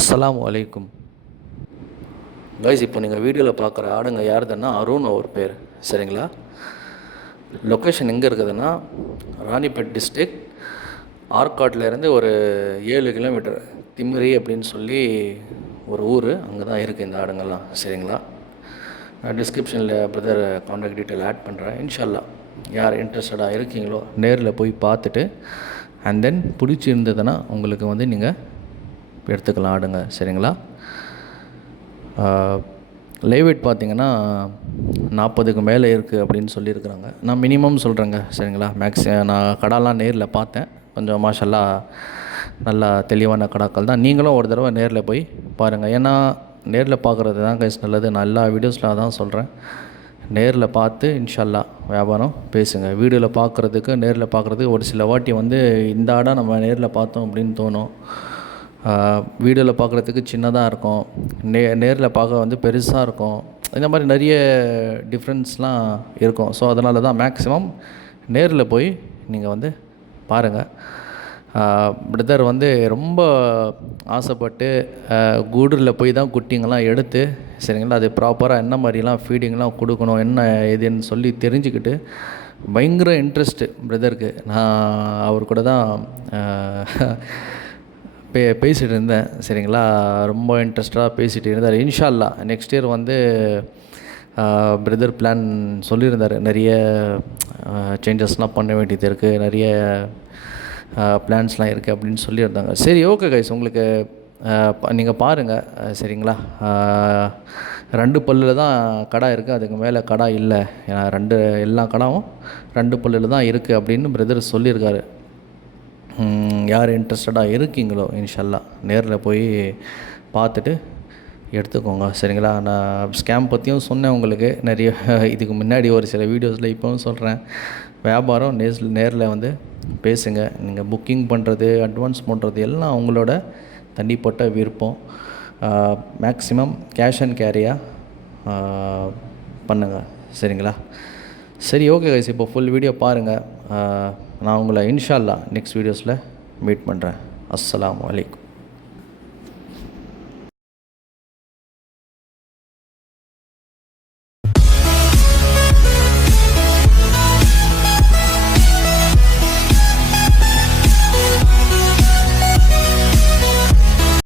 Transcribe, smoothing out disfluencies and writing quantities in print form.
அஸ்ஸலாமு அலைக்கும் கைஸ். இப்போ நீங்கள் வீடியோவில் பார்க்குற ஆடுங்க யாருதுன்னா அருண் அவர் பேர், சரிங்களா? லொக்கேஷன் எங்கே இருக்குதுன்னா ராணிப்பேட் டிஸ்ட்ரிக், ஆற்காட்டிலேருந்து ஒரு 7 கிலோமீட்டர் திமிரி அப்படின்னு சொல்லி ஒரு ஊர், அங்கே தான் இருக்குது இந்த ஆடுங்கள்லாம், சரிங்களா? நான் டிஸ்கிரிப்ஷனில் பிரதர் கான்டாக்ட் டீட்டெயில் ஆட் பண்ணுறேன். இன்ஷால்லா யார் இன்ட்ரெஸ்டடாக இருக்கீங்களோ நேரில் போய் பார்த்துட்டு அண்ட் தென் பிடிச்சிருந்ததுன்னா உங்களுக்கு வந்து நீங்கள் எடுத்துக்கலாம் ஆடுங்க, சரிங்களா? லைவ் வெயிட் பார்த்திங்கன்னா 40க்கு மேலே இருக்குது அப்படின்னு சொல்லியிருக்கிறாங்க. நான் மினிமம் சொல்கிறேங்க, சரிங்களா? நான் கடாலாம் நேரில் பார்த்தேன், கொஞ்சம் மாஷல்லா நல்லா தெளிவான கடாக்கள் தான். நீங்களும் ஒரு தடவை நேரில் போய் பாருங்கள். ஏன்னா நேரில் பார்க்குறது தான் கைஸ் நல்லது. நான் எல்லா வீடியோஸில் தான் சொல்கிறேன், நேரில் பார்த்து இன்ஷால்லா வியாபாரம் பேசுங்க. வீடியோவில் பார்க்குறதுக்கு நேரில் பார்க்குறதுக்கு ஒரு சில வாட்டி வந்து இந்த ஆடாக நம்ம நேரில் பார்த்தோம் அப்படின்னு தோணும். வீடியோவில் பார்க்குறதுக்கு சின்னதாக இருக்கும், நேரில் பார்க்க வந்து பெருசாக இருக்கும். இந்த மாதிரி நிறைய டிஃப்ரென்ஸ்லாம் இருக்கும். ஸோ அதனால தான் மேக்ஸிமம் நேரில் போய் நீங்கள் வந்து பாருங்கள். பிரதர் வந்து ரொம்ப ஆசைப்பட்டு கூடூரில் போய் தான் குட்டிங்கெல்லாம் எடுத்து, சரிங்களா, அது ப்ராப்பராக என்ன மாதிரிலாம் ஃபீடிங்லாம் கொடுக்கணும் என்ன ஏதுன்னு சொல்லி தெரிஞ்சுக்கிட்டு பயங்கர இன்ட்ரெஸ்ட்டு பிரதருக்கு. நான் அவர் கூட தான் பேசிகிட்டு இருந்தேன், சரிங்களா? ரொம்ப இன்ட்ரெஸ்டாக பேசிகிட்டு இருந்தார். இன்ஷா அல்லாஹ் நெக்ஸ்ட் இயர் வந்து பிரதர் பிளான் சொல்லியிருந்தார். நிறைய சேஞ்சஸ்லாம் பண்ண வேண்டியது இருக்குது, நிறைய பிளான்ஸ்லாம் இருக்குது அப்படின்னு சொல்லியிருந்தாங்க. சரி, ஓகே கைஸ், உங்களுக்கு நீங்கள் பாருங்கள், சரிங்களா? 2 பல்லில் தான் கடா இருக்குது, அதுக்கு மேலே கடா இல்லை. ஏன்னா எல்லா கடாவும் 2 பல்லில் தான் இருக்குது அப்படின்னு பிரதர் சொல்லியிருக்காரு. யார் இன்ட்ரெஸ்டடாக இருக்கீங்களோ இன்ஷால்லா நேரில் போய் பார்த்துட்டு எடுத்துக்கோங்க, சரிங்களா? நான் ஸ்கேம் பற்றியும் சொன்னேன் உங்களுக்கு நிறைய, இதுக்கு முன்னாடி ஒரு சில வீடியோஸில் இப்போவும் சொல்கிறேன். வியாபாரம் நேரில் வந்து பேசுங்க. நீங்கள் புக்கிங் பண்ணுறது, அட்வான்ஸ் பண்ணுறது எல்லாம் உங்களோட தனிப்பட்ட விருப்பம். மேக்ஸிமம் கேஷ் அண்ட் கேரியாக பண்ணுங்கள், சரிங்களா? சரி, ஓகே கைஸ், இப்போ ஃபுல் வீடியோ பாருங்கள். நான் உங்களை இன்ஷா அல்லாஹ் நெக்ஸ்ட் வீடியோஸில் மீட் பண்ணுறேன். அஸ்ஸலாமு அலைக்கும்.